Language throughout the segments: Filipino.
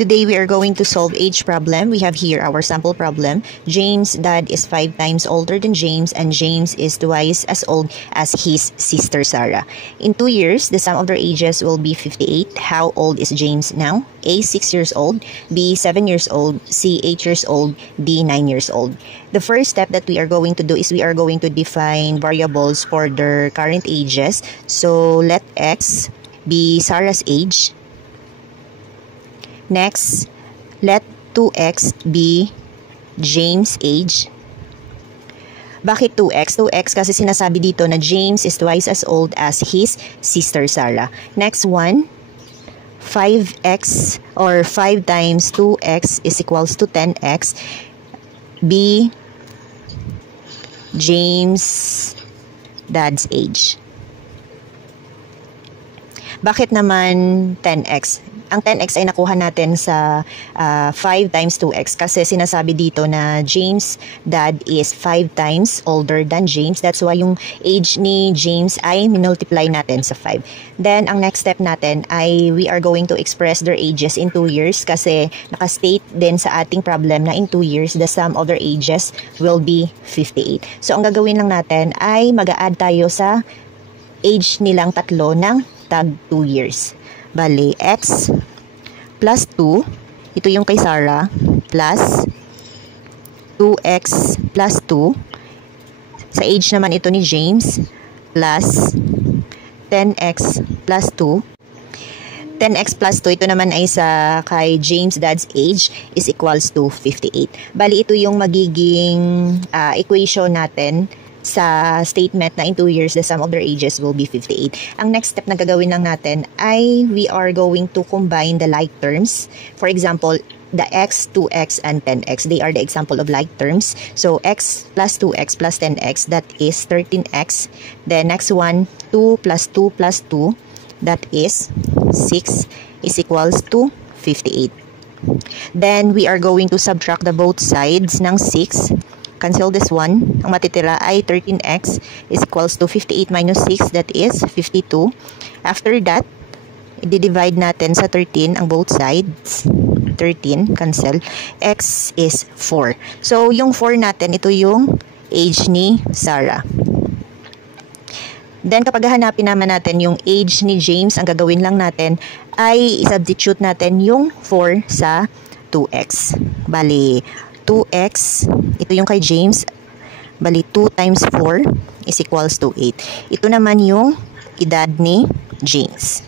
Today we are going to solve age problem. We have here our sample problem. James' dad is 5 times older than James, and James is twice as old as his sister Sarah. In 2 years, the sum of their ages will be 58. How old is James now? A, 6 years old. B, 7 years old. C, 8 years old. D, 9 years old. The first step that we are going to do is we are going to define variables for their current ages. So let X be Sarah's age. Next, let 2x be James' age. Bakit 2x? 2x kasi sinasabi dito na James is twice as old as his sister Sarah. Next one, 5x or 5 times 2x is equals to 10x. B, James' dad's age. Bakit naman 10x? Ang 10x ay nakuha natin sa 5 times 2x kasi sinasabi dito na James' dad is 5 times older than James. That's why yung age ni James ay minultiply natin sa 5. Then, ang next step natin ay we are going to express their ages in 2 years kasi nakastate din sa ating problem na in 2 years, the sum of their ages will be 58. So, ang gagawin lang natin ay mag-a-add tayo sa age nilang tatlo ng tag 2 years. Bali, x plus 2, ito yung kay Sarah, plus 2x plus 2, sa age naman ito ni James, plus 10x plus 2. 10x plus 2, ito naman ay sa kay James' dad's age is equals to 58. Bali, ito yung magiging equation natin sa statement na in 2 years, the sum of their ages will be 58. Ang next step na gagawin lang natin ay we are going to combine the like terms. For example, the x, 2x, and 10x. They are the example of like terms. So, x plus 2x plus 10x, that is 13x. The next one, 2 plus 2 plus 2, that is 6, is equals to 58. Then, we are going to subtract the both sides ng 6. Cancel this one. Ang matitira ay 13x is equals to 58 minus 6, that is 52. After that, i-divide natin sa 13 ang both sides. 13, cancel. X is 4. So, yung 4 natin, ito yung age ni Sarah. Then, kapag hahanapin naman natin yung age ni James, ang gagawin lang natin ay i-substitute natin yung 4 sa 2x. Bali, 2x, ito yung kay James, bali 2 times 4 is equals to 8. Ito naman yung edad ni James.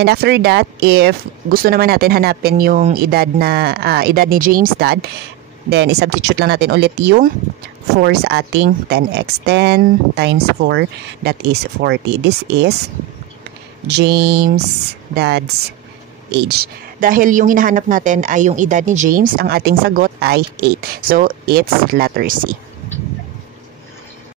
And after that, if gusto naman natin hanapin yung edad ni James' dad, then isubstitute lang natin ulit yung 4 sa ating 10x. 10 times 4, that is 40. This is James' dad's age. Dahil yung hinahanap natin ay yung edad ni James, ang ating sagot ay 8. So, it's letter C.